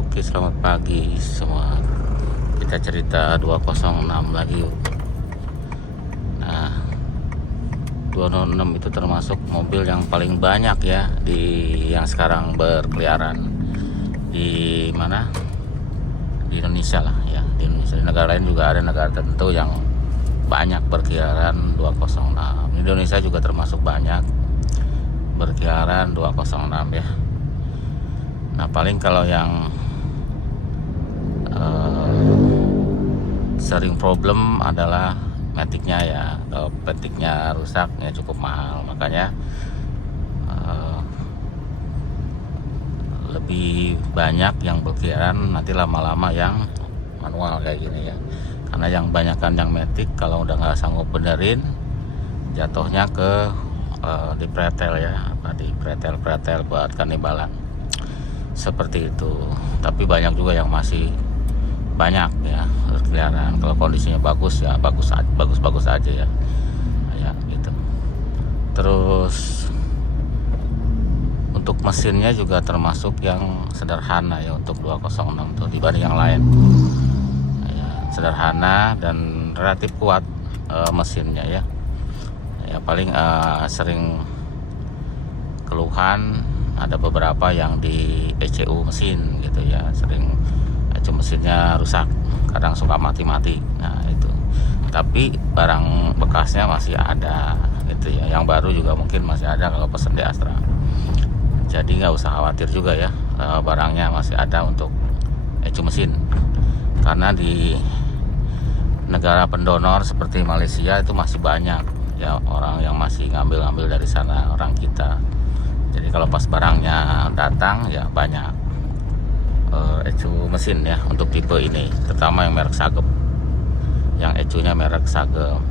Oke, selamat pagi semua. Kita cerita 206 lagi yuk. Nah, 206 itu termasuk mobil yang paling banyak ya di yang sekarang berkeliaran di mana? Di Indonesia lah ya, di Indonesia. Di negara lain juga ada negara tertentu yang banyak berkeliaran 206. Indonesia juga termasuk banyak berkeliaran 206 ya. Nah, paling kalau yang sering problem adalah metiknya ya. Kalau metiknya rusak ya cukup mahal, makanya lebih banyak yang berkeliaran nanti lama-lama yang manual kayak gini ya. Karena yang banyakan yang metik kalau udah nggak sanggup benerin jatuhnya ke di pretel ya, di pretel buat kanibalan seperti itu. Tapi banyak juga yang masih banyak ya berkeliaran. Kalau kondisinya bagus ya bagus aja ya, ya gitu. Terus untuk mesinnya juga termasuk yang sederhana ya untuk 206 tuh dibanding yang lain ya, sederhana dan relatif kuat mesinnya ya. Ya paling sering keluhan ada beberapa yang di ECU mesin gitu ya, sering ECU mesinnya rusak, kadang suka mati-mati. Nah itu, tapi barang bekasnya masih ada gitu ya, yang baru juga mungkin masih ada kalau pesen di Astra. Jadi nggak usah khawatir juga ya, barangnya masih ada untuk ECU mesin. Karena di negara pendonor seperti Malaysia itu masih banyak ya orang yang masih ngambil dari sana, orang kita. Jadi kalau pas barangnya datang ya banyak ECU mesin ya untuk tipe ini, terutama yang merek Sagem, yang ECU-nya merek Sagem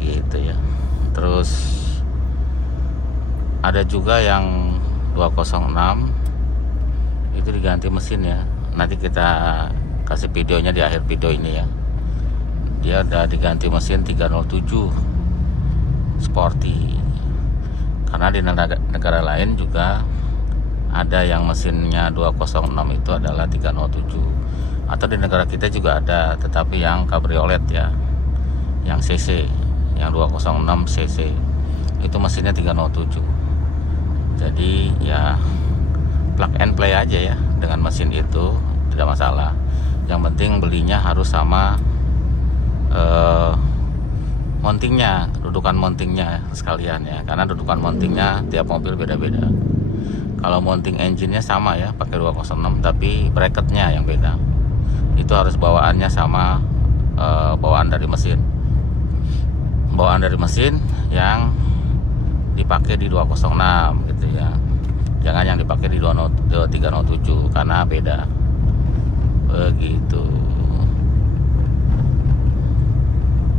gitu ya. Terus ada juga yang 206 itu diganti mesin ya. Nanti kita kasih videonya di akhir video ini ya. Dia udah diganti mesin 307 Sporty. Karena di negara lain juga ada yang mesinnya 206 itu adalah 307. Atau di negara kita juga ada, tetapi yang cabriolet ya, yang CC, yang 206 CC itu mesinnya 307. Jadi ya plug and play aja ya dengan mesin itu, tidak masalah. Yang penting belinya harus sama mountingnya, dudukan mountingnya sekalian ya, karena dudukan mountingnya tiap mobil beda-beda. Kalau mounting engine-nya sama ya, pakai 206, tapi bracketnya yang beda. Itu harus bawaannya sama bawaan dari mesin. Bawaan dari mesin yang dipakai di 206 gitu ya. Jangan yang dipakai di 307 karena beda. Begitu.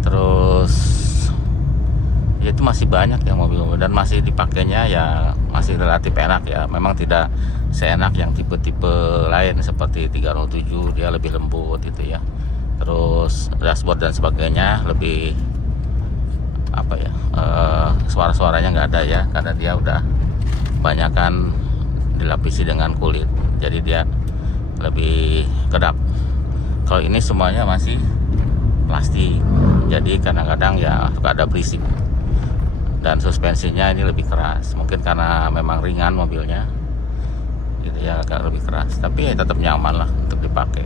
Terus ya itu masih banyak yang mobil-mobil dan masih dipakainya ya masih relatif enak ya. Memang tidak seenak yang tipe-tipe lain seperti 307, dia lebih lembut gitu ya. Terus dashboard dan sebagainya lebih apa ya, suara-suaranya nggak ada ya, karena dia udah banyakan dilapisi dengan kulit, jadi dia lebih kedap. Kalau ini semuanya masih plastik, jadi kadang-kadang ya suka ada berisik. Dan suspensinya ini lebih keras, mungkin karena memang ringan mobilnya gitu ya, agak lebih keras, tapi ya tetap nyaman lah untuk dipakai.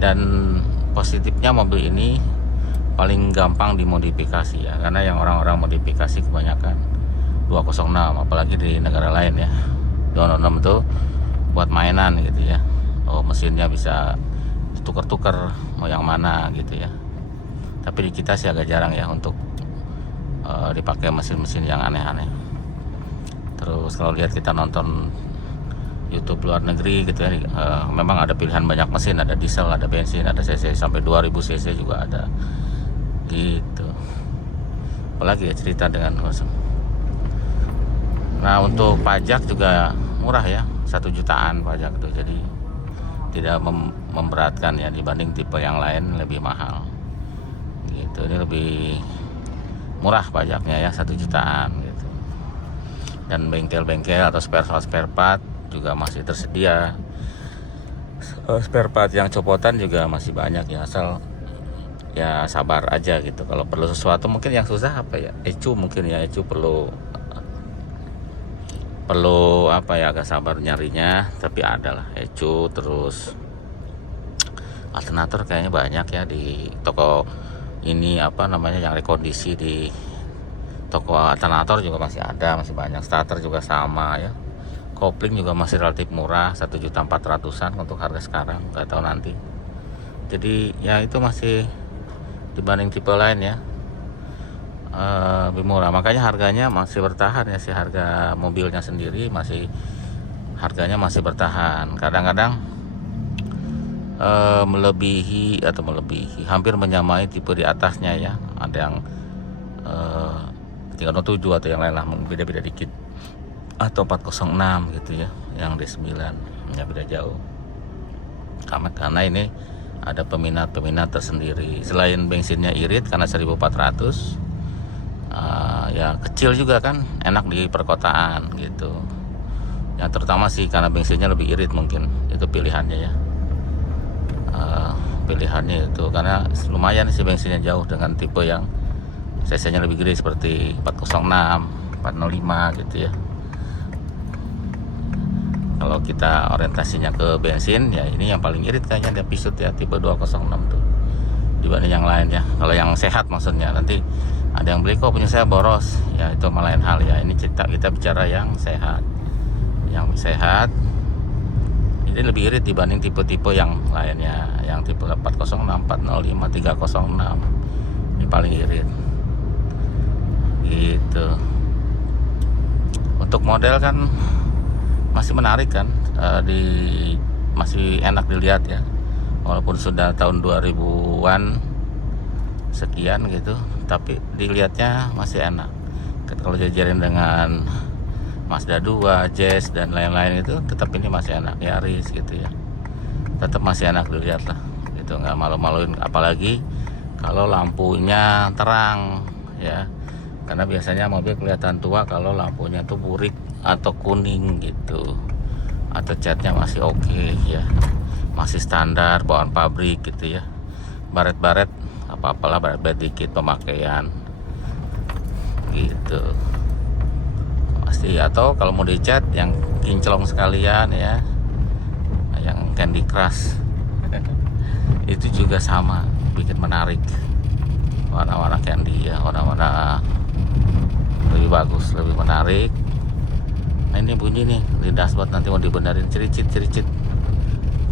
Dan positifnya mobil ini paling gampang dimodifikasi ya, karena yang orang-orang modifikasi kebanyakan 206, apalagi di negara lain ya. 206 itu buat mainan gitu ya. Oh, mesinnya bisa tuker-tuker mau yang mana gitu ya. Tapi di kita sih agak jarang ya untuk dipakai mesin-mesin yang aneh-aneh. Terus kalau lihat kita nonton YouTube luar negeri gitu ya, memang ada pilihan banyak mesin, ada diesel, ada bensin, ada cc sampai 2000 cc juga ada gitu. Apalagi ya cerita dengan kosong. Nah untuk pajak juga murah ya, 1 jutaan pajak tuh, jadi tidak memberatkan ya dibanding tipe yang lain lebih mahal gitu. Ini lebih murah pajaknya ya, 1 jutaan gitu. Dan bengkel-bengkel atau spare part juga masih tersedia. Spare part yang copotan juga masih banyak ya, asal ya sabar aja gitu. Kalau perlu sesuatu mungkin yang susah apa ya, ecu mungkin ya, ecu perlu apa ya, agak sabar nyarinya, tapi ada lah ecu. Terus alternator kayaknya banyak ya di toko ini, apa namanya, yang rekondisi di toko alternator juga masih ada, masih banyak. Starter juga sama ya. Kopling juga masih relatif murah, 1.400.000-an untuk harga sekarang, nggak tahu nanti. Jadi ya itu masih dibanding tipe lain ya, lebih murah. Makanya harganya masih bertahan ya, si harga mobilnya sendiri masih, harganya masih bertahan. Kadang-kadang melebihi hampir menyamai tipe di atasnya ya. Ada yang 307 atau yang lain lah, beda-beda dikit, atau 406 gitu ya, yang D9 ya, beda jauh. Karena ini ada peminat tersendiri. Selain bensinnya irit karena 1400, ya kecil juga kan, enak di perkotaan gitu. Yang terutama sih karena bensinnya lebih irit, mungkin itu pilihannya ya. Pilihannya itu karena lumayan sih bensinnya jauh dengan tipe yang cc-nya lebih gede seperti 406, 405 gitu ya. Kalau kita orientasinya ke bensin ya, ini yang paling irit kayaknya, dia Pisut ya, tipe 206 tuh, dibanding yang lain ya. Kalau yang sehat maksudnya, nanti ada yang beli kok punya saya boros ya, itu malah lain hal ya. Ini kita bicara yang sehat. Yang sehat ini lebih irit dibanding tipe-tipe yang lainnya, yang tipe 406, 405, 306 ini paling irit gitu. Untuk model kan masih menarik kan, masih enak dilihat ya, walaupun sudah tahun 2000-an sekian gitu, tapi dilihatnya masih enak. Kalau jajarin dengan Mazda 2, Jazz dan lain-lain itu tetap ini masih enak, Yaris gitu ya, tetap masih enak dilihat lah gitu, nggak malu-maluin. Apalagi kalau lampunya terang ya, karena biasanya mobil kelihatan tua kalau lampunya tuh burik atau kuning gitu, atau catnya masih oke ya, masih standar bawaan pabrik gitu ya. Baret-baret apa-apalah, baret-baret dikit pemakaian gitu pasti. Atau kalau mau dicat yang kinclong sekalian ya, yang Candy Crush itu juga sama, bikin menarik, warna-warna candy ya, warna-warna lebih bagus, lebih menarik. Nah ini bunyi nih di dashboard, nanti mau dibenerin, cericit.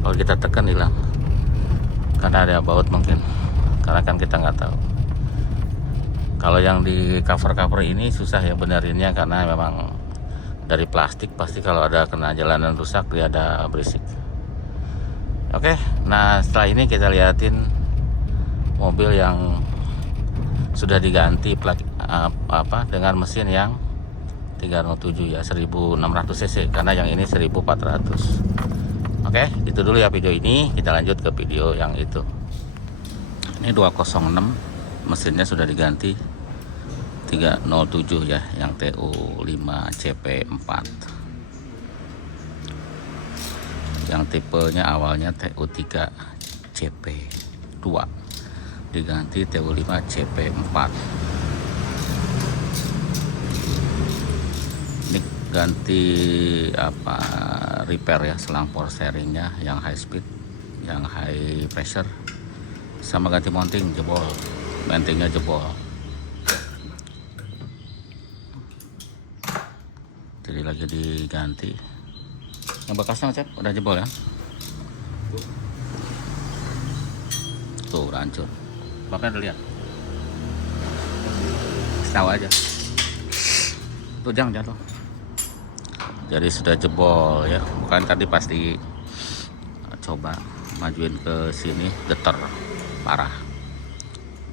Kalau kita tekan hilang karena ada baut mungkin, karena kan kita nggak tahu. Kalau yang di cover ini susah ya benerinnya, karena memang dari plastik, pasti kalau ada kena jalanan rusak dia ada berisik. Oke, nah setelah ini kita liatin mobil yang sudah diganti dengan mesin yang 307 ya, 1600 cc, karena yang ini 1400. Oke, itu dulu ya video ini. Kita lanjut ke video yang itu. Ini 206, mesinnya sudah diganti 307 ya, yang TU5 CP4, yang tipenya awalnya TU3 CP2 diganti TU5 CP4. Ini ganti repair ya, selang power steeringnya yang high speed, yang high pressure, sama ganti mounting jebol, bantingnya jebol. Jadi lagi diganti. Yang bekasnya cek udah jebol ya. Tuh udah hancur. Bapaknya udah lihat. Tahu aja. Tuh jangan jatuh. Jadi sudah jebol ya. Bukan tadi pasti coba majuin ke sini getar parah.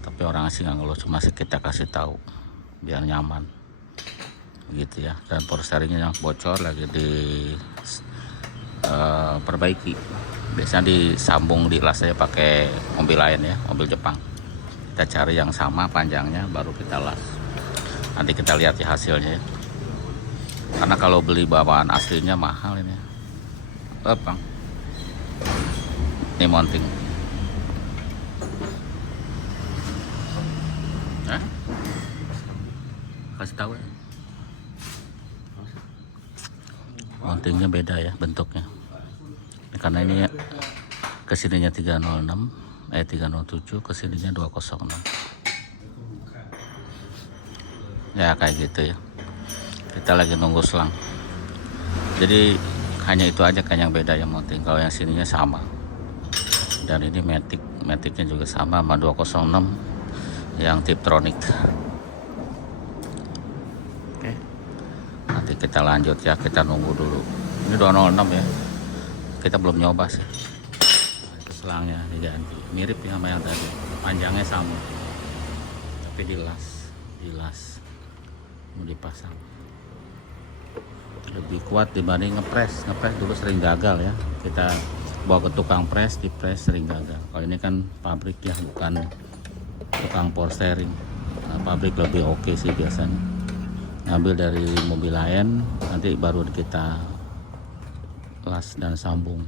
Tapi orang asing nggak ngeluh, cuma sih kita kasih tahu biar nyaman gitu ya. Dan power steeringnya yang bocor lagi di perbaiki. Biasanya disambung di las saya pakai mobil lain ya, mobil Jepang. Kita cari yang sama panjangnya baru kita las. Nanti kita lihat ya hasilnya ya. Karena kalau beli bawaan aslinya mahal ini. Apa? Ini mounting. Hah? Kasih tahu ya. Mountingnya beda ya bentuknya. Karena ini kesininya 307, kesininya 206. Ya kayak gitu ya. Kita lagi nunggu selang. Jadi hanya itu aja kan yang beda ya mounting. Kalau yang sininya sama. Dan ini maticnya juga sama 206 yang Tiptronic. Oke. Nanti kita lanjut ya, kita nunggu dulu. Ini 206 ya. Kita belum nyoba sih. Itu selangnya diganti. Mirip ya sama yang tadi. Panjangnya sama. Tapi dilas. Mau dipasang. Lebih kuat dibanding ngepres dulu sering gagal ya, kita bawa ke tukang press, di press sering gagal. Kalau ini kan pabrik ya, bukan tukang porsering. Nah, pabrik lebih oke sih biasanya, ngambil dari mobil lain nanti baru kita las dan sambung.